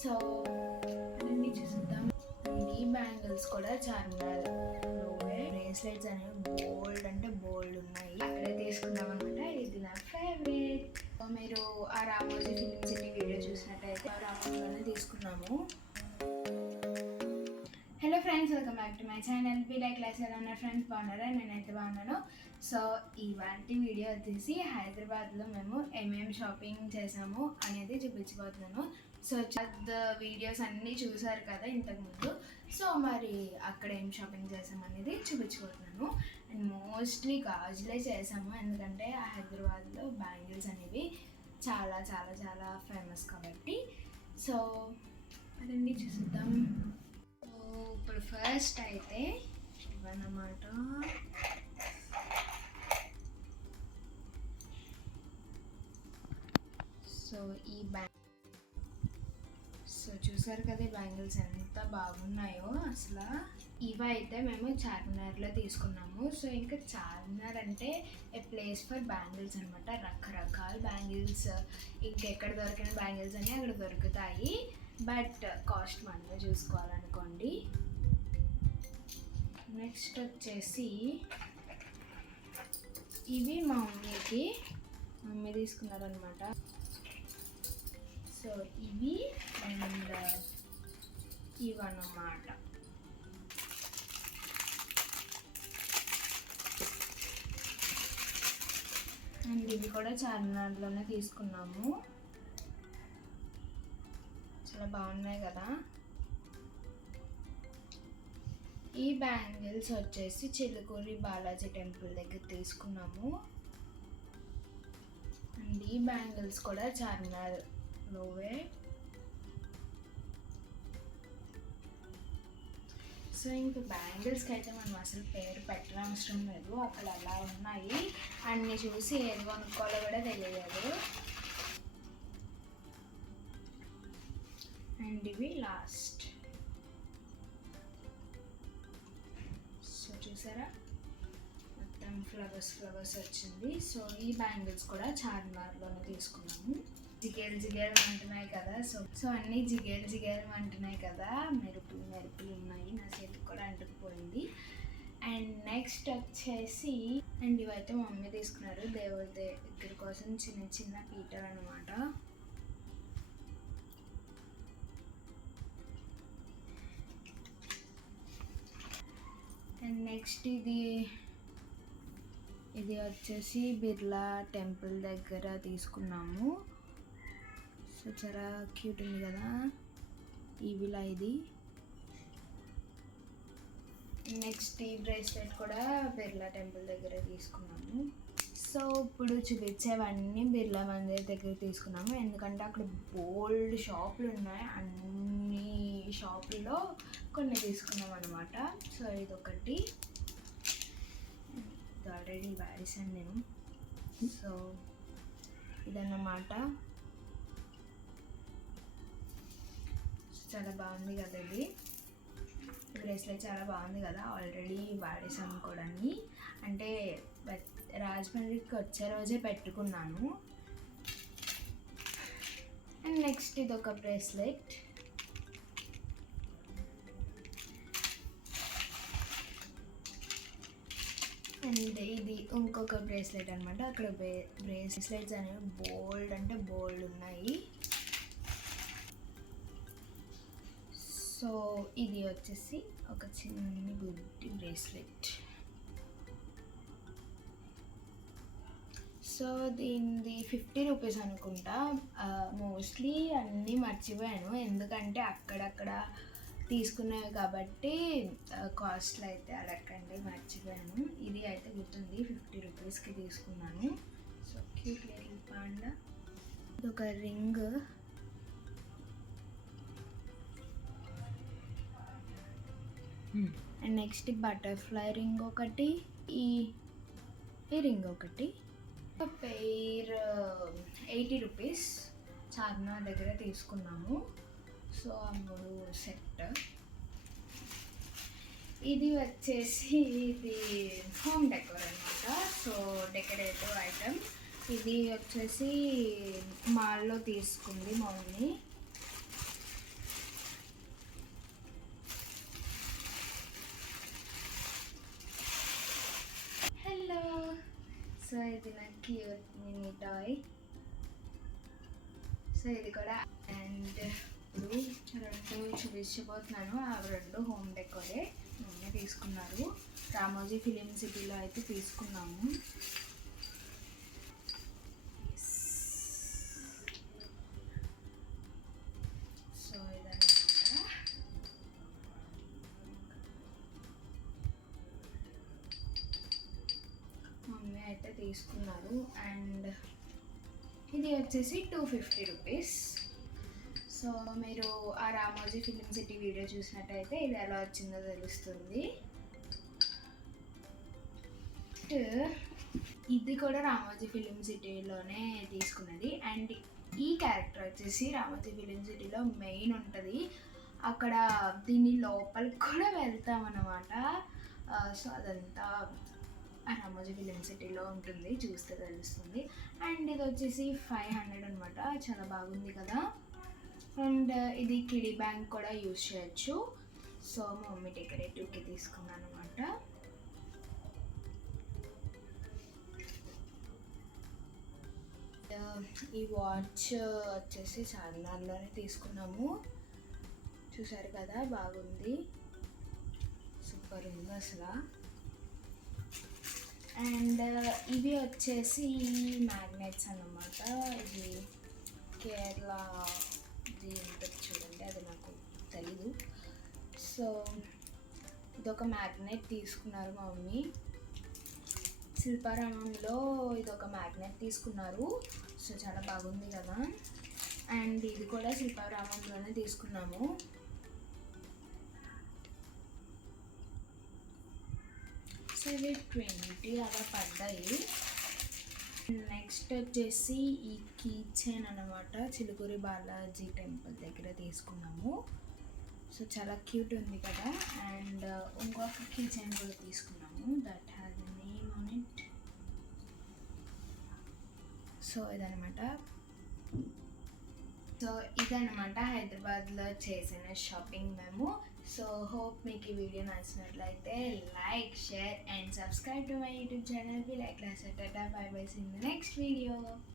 So అన్నీ చూద్దాం. ఈ బ్యాంగిల్స్ కూడా చార్మినార్ బ్రేస్లెట్స్ అనేవి బోల్డ్ అంటే బోల్డ్ ఉన్నాయి. అక్కడే తీసుకున్నాం అనమాట. ఇది నా ఫేవరెట్. మీరు ఆ రామోజీ ఫిలిం సిటీ వీడియో చూసినట్టయితే ఆ రామోజీలోనే తీసుకున్నాము. Hello friends, welcome back to my channel. బీ లైక్ క్లాస్ ఎలా ఉన్నారు ఫ్రెండ్స్? బాగున్నారా? నేనైతే బాగున్నాను. సో ఇవాంటి వీడియో వచ్చేసి హైదరాబాద్లో మేము ఏమేమి షాపింగ్ చేసాము అనేది చూపించబోతున్నాను. సో వీడియోస్ అన్నీ చూసారు కదా ఇంతకుముందు. సో మరి అక్కడ ఏం షాపింగ్ చేసాము అనేది చూపించబోతున్నాను. అండ్ మోస్ట్లీ గాజులే చేసాము, ఎందుకంటే హైదరాబాద్లో బ్యాంగిల్స్ అనేవి చాలా చాలా చాలా ఫేమస్ కాబట్టి. సో అదన్నీ చూద్దాం. ఇప్పుడు ఫస్ట్ అయితే ఇవన్నమాట. సో సో చూసారు కదా ఈ బ్యాంగిల్స్ ఎంత బాగున్నాయో అసలు. ఇవైతే మేము చార్మినార్లో తీసుకున్నాము. సో ఇంకా చార్మినార్ అంటే ఏ ప్లేస్ ఫర్ బ్యాంగిల్స్ అనమాట. రకరకాల బ్యాంగిల్స్ ఇంకెక్కడ దొరికిన బ్యాంగిల్స్ అని అక్కడ దొరుకుతాయి. బట్ కాస్ట్ మనమే చూసుకోవాలనుకోండి. నెక్స్ట్ వచ్చేసి ఇవి మా మమ్మీ తీసుకున్నారనమాట. సో ఇవి అండ్ ఇవన్నమాట. అండ్ ఇవి కూడా చార్మినార్లోనే తీసుకున్నాము. చాలా బాగున్నాయి కదా. ఈ బ్యాంగిల్స్ వచ్చేసి చిలుకూరి బాలాజీ టెంపుల్ దగ్గర తీసుకున్నాము. అండ్ ఈ బ్యాంగిల్స్ కూడా చార్మినార్లోవే. సో ఇంకా బ్యాంగిల్స్కి అయితే మనం అసలు పేరు పెట్టనవసరం లేదు, అక్కడ అలా ఉన్నాయి. అన్నీ చూసి ఏది కొనుక్కోవాలో కూడా తెలియదు. అండ్ ఇవి లాస్ట్. సో చూసారా మొత్తం ఫ్లవర్స్ వచ్చింది. సో ఈ బ్యాంగిల్స్ కూడా చార్మినార్లోనే తీసుకున్నాము. జిగేలు అంటున్నాయి కదా. సో అన్నీ జిగేలు అంటున్నాయి కదా. మెరుపులు ఉన్నాయి. నా చేతికి కూడా అంటుకుపోయింది. అండ్ నెక్స్ట్ వచ్చేసి అండ్ ఇవైతే మా మమ్మీ తీసుకున్నారు దేవుడి దగ్గర కోసం చిన్న చిన్న పీటలు అనమాట. అండ్ నెక్స్ట్ ఇది వచ్చేసి బిర్లా టెంపుల్ దగ్గర తీసుకున్నాము. సో చాలా క్యూట్ ఉంది కదా ఇవిలా ఇది. నెక్స్ట్ ఈ బ్రేస్లెట్ కూడా బిర్లా టెంపుల్ దగ్గర తీసుకున్నాము. సో ఇప్పుడు చూపించేవన్నీ బిర్లా మందిర్ దగ్గర తీసుకున్నాము, ఎందుకంటే అక్కడ బోల్డ్ షాపులు ఉన్నాయి. అన్ని షాపుల్లో కొన్ని తీసుకున్నాం అనమాట. సో ఇదొకటి, ఇది ఆల్రెడీ వాడేసాను నేను. సో ఇదన్నమాట. చాలా బాగుంది కదా ఇది బ్రేస్లెట్, చాలా బాగుంది కదా. ఆల్రెడీ వాడేసాను కూడా. అంటే రాజమండ్రికి వచ్చే రోజే పెట్టుకున్నాను. అండ్ నెక్స్ట్ ఇది ఒక బ్రేస్లెట్. అండ్ ఇది ఇంకొక బ్రేస్లెట్ అనమాట. అక్కడ బ్రేస్లెట్స్ అనేవి బోల్డ్ అంటే బోల్డ్ ఉన్నాయి. సో ఇది వచ్చేసి ఒక చిన్న బుడ్డి బ్రేస్లెట్. సో దీనిది 50 రూపీస్ అనుకుంటా. మోస్ట్లీ అన్నీ మర్చిపోయాను, ఎందుకంటే అక్కడక్కడ తీసుకునేవి కాబట్టి కాస్ట్లు అయితే అడగండి, మర్చిపోయాను. ఇది అయితే గుర్తుంది, 50 రూపీస్కి తీసుకున్నాను. So cute little panda. ఇది ఒక ring. And next butterfly ring ఒకటి, ఈ రింగ్ ఒకటి. పెయిర్ 80 రూపీస్ చార్మినార్ దగ్గర తీసుకున్నాము. సో ఆ 3 సెట్. ఇది వచ్చేసి ఇది హోమ్ డెకోర్ అనమాట. So decorative item. ఇది వచ్చేసి మాల్లో తీసుకుంది మమ్మీ. ఇది నా క్యూట్ మినీ టాయ్. సో ఇది కూడా. అండ్ ఇప్పుడు రెండు చూపించబోతున్నాను. ఆ రెండు హోమ్ డెకోరే మొన్నే తీసుకున్నారు. రామోజీ ఫిలిం సిటీలో అయితే తీసుకున్నాము. సో ఇదన్నమాట. మమ్మీ అయితే తీసుకున్నారు. అండ్ ఇది వచ్చేసి 250 రూపీస్. సో మీరు ఆ రామోజీ ఫిలిం సిటీ వీడియో చూసినట్టయితే ఇది ఎలా వచ్చిందో తెలుస్తుంది. ఇది కూడా రామోజీ ఫిలిం సిటీలోనే తీసుకున్నది. అండ్ ఈ క్యారెక్టర్ వచ్చేసి రామోజీ ఫిలిం సిటీలో మెయిన్ ఉంటుంది. అక్కడ దీన్ని లోపలికి కూడా వెళ్తామన్నమాట. సో అదంతా రామోజీ ఫిలిం సిటీలో ఉంటుంది, చూస్తే తెలుస్తుంది. అండ్ ఇది వచ్చేసి 500 అనమాట. చాలా బాగుంది కదా. అండ్ ఇది కిడీ బ్యాంక్ కూడా యూజ్ చేయొచ్చు. సో మా మమ్మీ డెకరేటివ్కి తీసుకున్నాను అనమాట. ఈ వాచ్ వచ్చేసి చార్మినార్లోనే తీసుకున్నాము. చూసారు కదా, బాగుంది, సూపర్ ఉంది అసలు. అండ్ ఇవి వచ్చేసి మ్యాగ్నెట్స్ అన్నమాట. ఇది కేరళ ఇది ఉంటుంది చూడండి, అది నాకు తెలీదు. సో ఇదొక మ్యాగ్నెట్ తీసుకున్నారు మా మమ్మీ. శిల్పారామంలో ఇదొక మ్యాగ్నెట్ తీసుకున్నారు. సో చాలా బాగుంది కదా. అండ్ ఇది కూడా శిల్పారామంలోనే తీసుకున్నాము. సో ఇవి 20 అలా పడ్డాయి. నెక్స్ట్ వచ్చేసి ఈ కీ చైన్ అనమాట. చిలుకూరి బాలాజీ టెంపుల్ దగ్గర తీసుకున్నాము. సో చాలా క్యూట్ ఉంది కదా. అండ్ ఇంకొక కీ చైన్ కూడా తీసుకున్నాము, that has a name on it. So ఇదనమాట. సో ఇదనమాట హైదరాబాద్లో చేసిన షాపింగ్ మేము. సో హోప్ మీకు ఈ వీడియో నచ్చినట్లయితే like, share and subscribe to my YouTube channel. Be like, Bye bye, see you in the next video.